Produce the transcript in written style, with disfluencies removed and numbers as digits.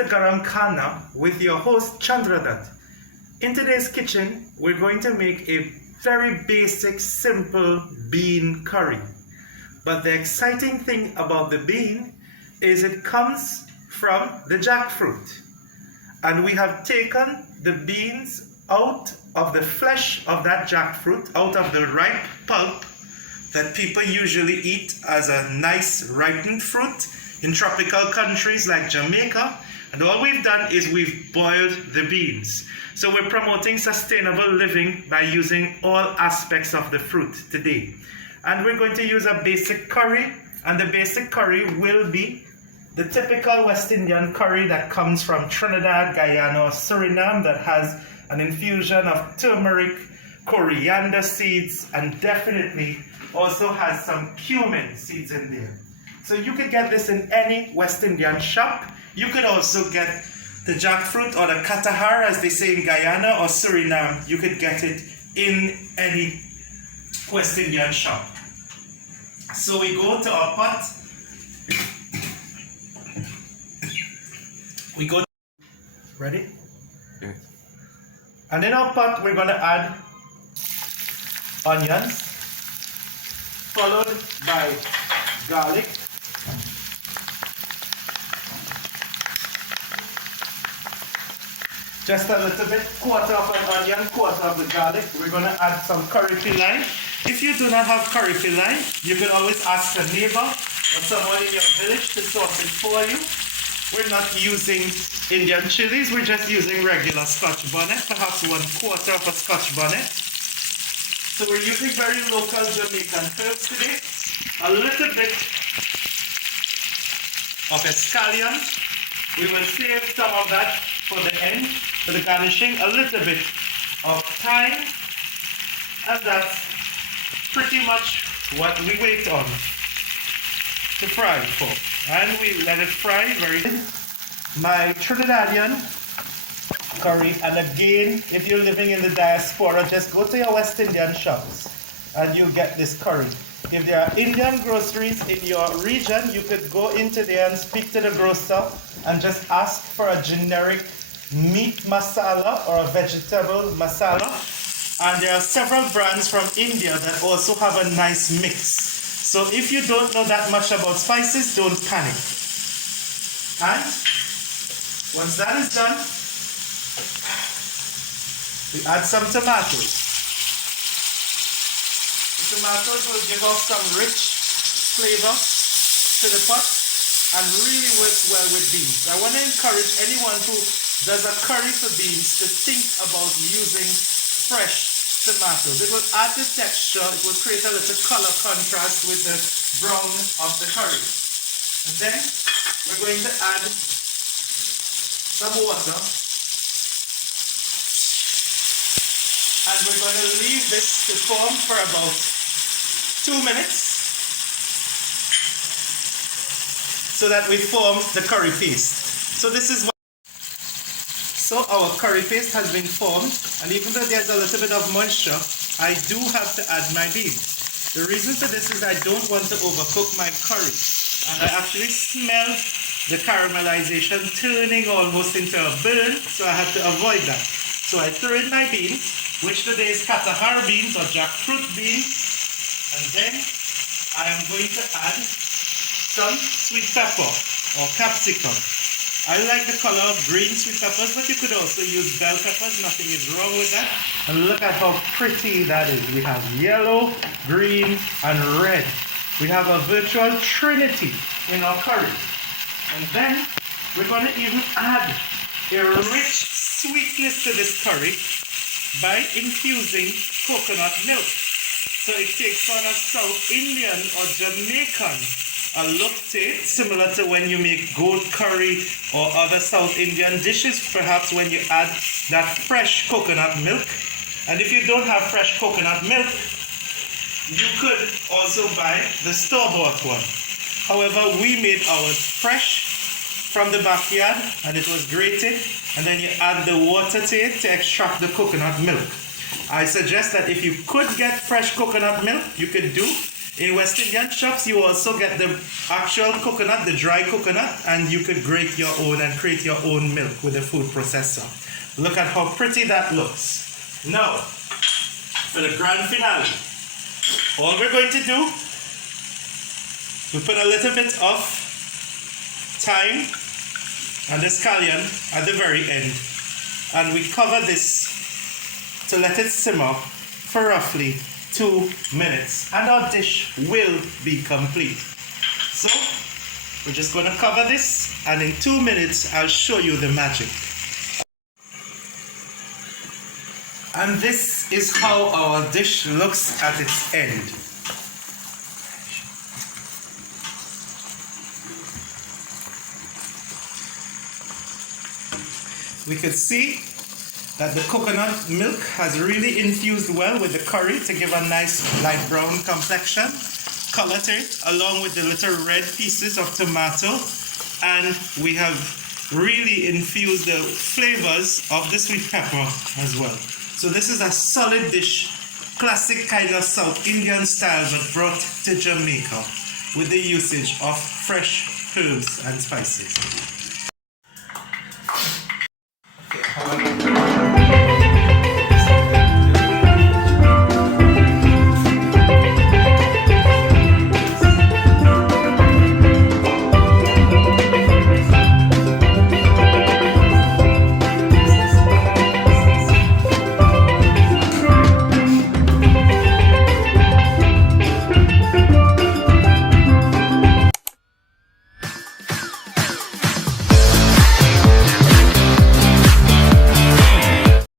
to Garam Khana with your host Chandradat. In today's kitchen, we're going to make a very basic, simple bean curry. But the exciting thing about the bean is it comes from the jackfruit. And we have taken the beans out of the flesh of that jackfruit, out of the ripe pulp that people usually eat as a nice ripened fruit in tropical countries like Jamaica. And all we've done is we've boiled the beans. So we're promoting sustainable living by using all aspects of the fruit today. And we're going to use a basic curry, and the basic curry will be the typical West Indian curry that comes from Trinidad, Guyana, or Suriname, that has an infusion of turmeric, coriander seeds, and definitely also has some cumin seeds in there. So you could get this in any West Indian shop. You could also get the jackfruit, or the Katahar as they say in Guyana or Suriname. You could get it in any West Indian shop. So we go to our pot. We go. Ready? Yeah. And in our pot, we're going to add onions, followed by garlic, just a little bit, quarter of an onion, quarter of the garlic. We're going to add some curry pilau. If you do not have curry pilau, you can always ask a neighbor or someone in your village to sauce it for you. We're not using Indian chilies, we're just using regular Scotch bonnet, perhaps 1/4 of a Scotch bonnet. So we're using very local Jamaican herbs today. A little bit of escallion. We will save some of that for the end, for the garnishing. A little bit of thyme. And that's pretty much what we wait on to fry for. And we let it fry very good. My Trinidadian curry, and again, if you're living in the diaspora, just go to your West Indian shops and you get this curry. If there are Indian groceries in your region, you could go into there and speak to the grocer and just ask for a generic meat masala or a vegetable masala. And there are several brands from India that also have a nice mix. So if you don't know that much about spices, don't panic. And once that is done, we add some tomatoes. The tomatoes will give off some rich flavor to the pot and really works well with beans. I want to encourage anyone who does a curry for beans to think about using fresh tomatoes. It will add the texture, it will create a little color contrast with the brown of the curry. And then we're going to add some water. And we're going to leave this to form for about 2 minutes so that we form the curry paste. So this is what. So our curry paste has been formed, and even though there's a little bit of moisture, I do have to add my beans. The reason for this is I don't want to overcook my curry, and I actually smell the caramelization turning almost into a burn, so I had to avoid that. So I throw in my beans, which today is Katahar beans or jackfruit beans, and then I am going to add some sweet pepper or capsicum. I like the color of green sweet peppers, but you could also use bell peppers. Nothing is wrong with that. And look at how pretty that is. We have yellow, green, and red. We have a virtual trinity in our curry. And then we're going to even add a rich sweetness to this curry by infusing coconut milk. So it takes on a South Indian or Jamaican a look to it, similar to when you make goat curry or other South Indian dishes, perhaps when you add that fresh coconut milk. And if you don't have fresh coconut milk, you could also buy the store-bought one. However, we made ours fresh from the backyard, and it was grated, and then you add the water to it to extract the coconut milk. I suggest that if you could get fresh coconut milk, you could do. In West Indian shops, you also get the actual coconut, the dry coconut, and you could grate your own and create your own milk with a food processor. Look at how pretty that looks. Now, for the grand finale, all we're going to do, we put a little bit of thyme and the scallion at the very end, and we cover this to let it simmer for roughly 2 minutes, and our dish will be complete. So we're just going to cover this, and in 2 minutes I'll show you the magic. And this is how our dish looks at its end. We could see that the coconut milk has really infused well with the curry to give a nice light brown complexion, color to it, along with the little red pieces of tomato. And we have really infused the flavors of the sweet pepper as well. So this is a solid dish, classic kind of South Indian style, but brought to Jamaica with the usage of fresh herbs and spices. Okay,